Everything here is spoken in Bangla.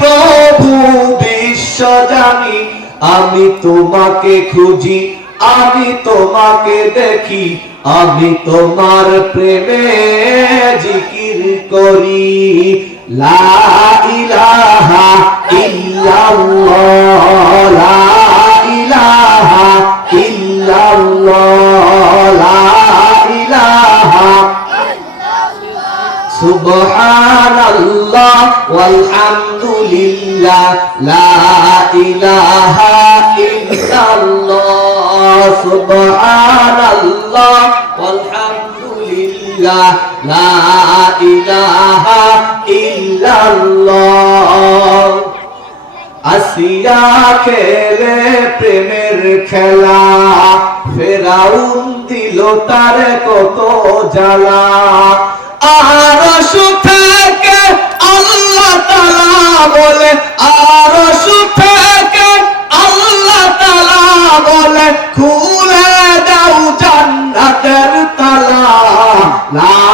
প্রভু বিশ্ব জানি, আমি তোমাকে খুঁজি, আমি তোমাকে দেখি, আমি তোমার প্রেমে জিকির করি। লা ওয়ালহামদুলিল্লাহ, লা ইলাহা ইল্লাল্লাহ, সুবহানাল্লাহ, ওয়ালহামদুলিল্লাহ, লা ইলাহা ইল্লাল্লাহ। আসিয়া খেলে প্রেমের খেলা, ফেরাউন দিল তার কত জ্বালা। আর থেকে বলে আর থেকে আল্লাহ তালা বলে খুলে দাও জান্নাতের তালা।